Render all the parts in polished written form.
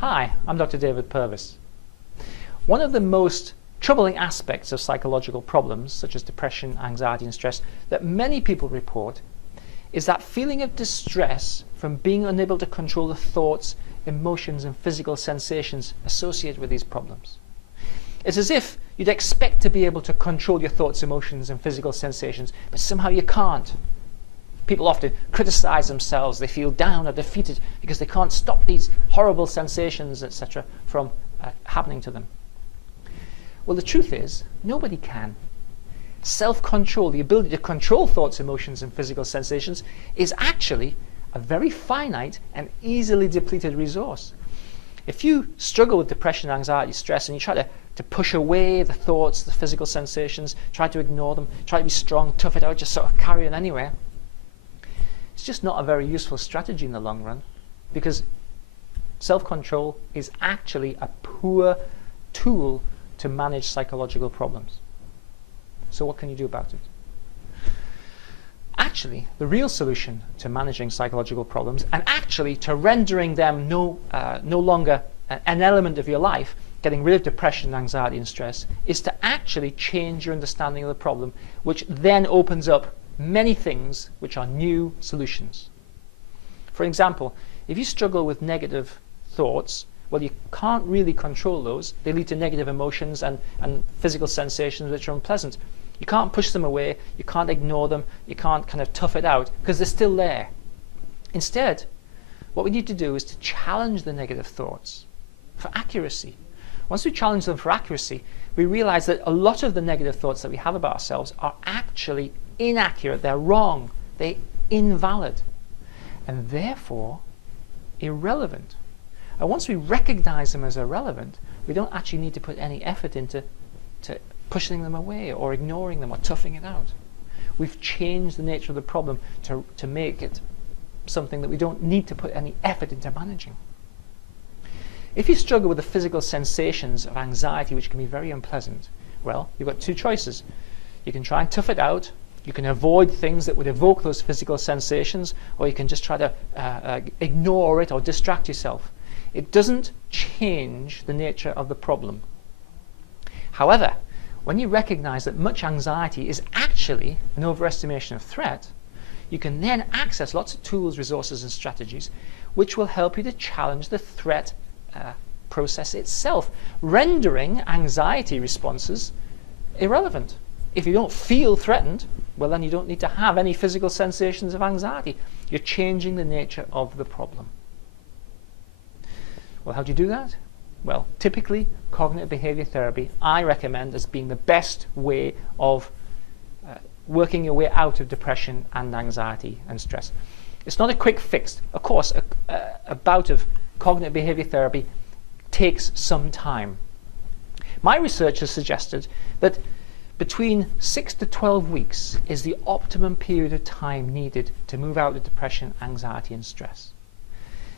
Hi, I'm Dr. David Purves. One of the most troubling aspects of psychological problems, such as depression, anxiety and stress, that many people report is that feeling of distress from being unable to control the thoughts, emotions and physical sensations associated with these problems. It's as if you'd expect to be able to control your thoughts, emotions and physical sensations, but somehow you can't. People often criticize themselves. They feel down or defeated because they can't stop these horrible sensations, etc., from happening to them. Well, the truth is, nobody can. Self-control, the ability to control thoughts, emotions and physical sensations, is actually a very finite and easily depleted resource. If you struggle with depression, anxiety, stress, and you try to push away the thoughts, the physical sensations, try to ignore them, try to be strong, tough it out, just sort of carry on anyway, it's just not a very useful strategy in the long run, because self-control is actually a poor tool to manage psychological problems. So what can you do about it? Actually, the real solution to managing psychological problems, and actually to rendering them no longer an element of your life, getting rid of depression, anxiety and stress, is to actually change your understanding of the problem, which then opens up many things which are new solutions. For example, if you struggle with negative thoughts, well, you can't really control those. They lead to negative emotions and physical sensations which are unpleasant. You can't push them away, you can't ignore them, you can't kind of tough it out because they're still there. Instead, what we need to do is to challenge the negative thoughts for accuracy. Once we challenge them for accuracy, we realize that a lot of the negative thoughts that we have about ourselves are actually inaccurate, they're wrong, they're invalid, and therefore irrelevant. And once we recognize them as irrelevant, we don't actually need to put any effort into pushing them away or ignoring them or toughing it out. We've changed the nature of the problem to make it something that we don't need to put any effort into managing. If you struggle with the physical sensations of anxiety, which can be very unpleasant, well, you've got two choices. You can try and tough it out. You can avoid things that would evoke those physical sensations, or you can just try to ignore it or distract yourself. It doesn't change the nature of the problem. However, when you recognize that much anxiety is actually an overestimation of threat, you can then access lots of tools, resources and strategies which will help you to challenge the threat process itself, rendering anxiety responses irrelevant. If you don't feel threatened, well, then you don't need to have any physical sensations of anxiety. You're changing the nature of the problem. Well, how do you do that? Well, typically, cognitive behavior therapy I recommend as being the best way of working your way out of depression and anxiety and stress. It's not a quick fix. Of course, a bout of cognitive behavior therapy takes some time. My research has suggested that between 6 to 12 weeks is the optimum period of time needed to move out of depression, anxiety and stress.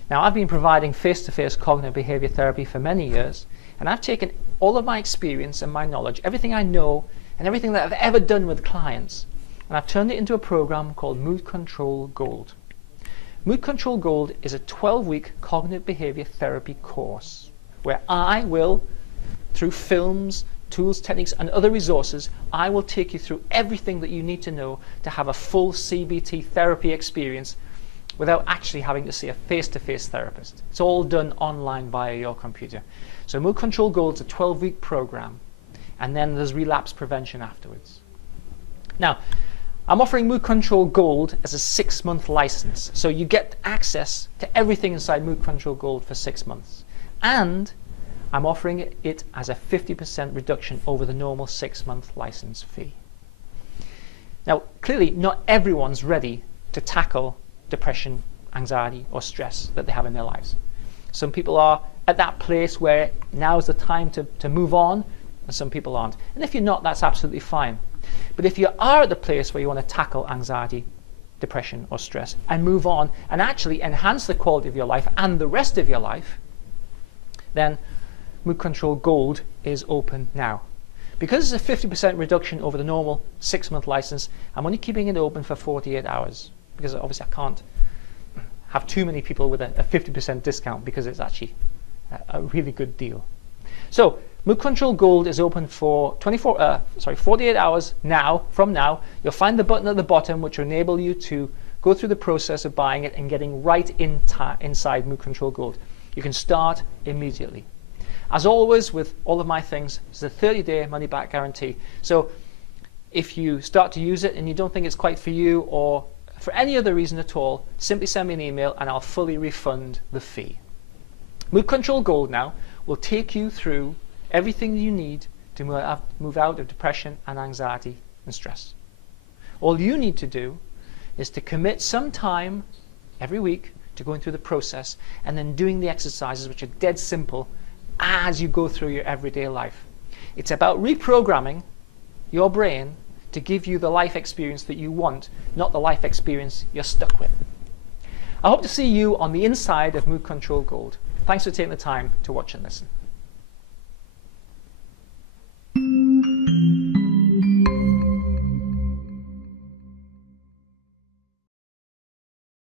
Now, I've been providing face-to-face cognitive behavior therapy for many years, and I've taken all of my experience and my knowledge, everything I know and everything that I've ever done with clients, and I've turned it into a program called Mood Control Gold. Mood Control Gold is a 12-week cognitive behavior therapy course where I will, through films, tools, techniques and other resources, I will take you through everything that you need to know to have a full CBT therapy experience without actually having to see a face-to-face therapist. It's all done online via your computer. So Mood Control Gold is a 12-week program, and then there's relapse prevention afterwards. Now, I'm offering Mood Control Gold as a 6-month license, so you get access to everything inside Mood Control Gold for 6 months. And I'm offering it as a 50% reduction over the normal 6-month license fee. Now, clearly, not everyone's ready to tackle depression, anxiety, or stress that they have in their lives. Some people are at that place where now's the time to move on, and some people aren't. And if you're not, that's absolutely fine. But if you are at the place where you want to tackle anxiety, depression, or stress, and move on, and actually enhance the quality of your life and the rest of your life, then Mood Control Gold is open now. Because it's a 50% reduction over the normal 6-month license, I'm only keeping it open for 48 hours. Because obviously I can't have too many people with a 50% discount, because it's actually a really good deal. So Mood Control Gold is open for 48 hours from now. You'll find the button at the bottom which will enable you to go through the process of buying it and getting right inside Mood Control Gold. You can start immediately. As always with all of my things, it's a 30-day money-back guarantee. So if you start to use it and you don't think it's quite for you, or for any other reason at all, simply send me an email and I'll fully refund the fee. Mood Control Gold now will take you through everything you need to move out of depression and anxiety and stress. All you need to do is to commit some time every week to going through the process and then doing the exercises, which are dead simple, as you go through your everyday life. It's about reprogramming your brain to give you the life experience that you want, not the life experience you're stuck with. I hope to see you on the inside of Mood Control Gold. Thanks for taking the time to watch and listen.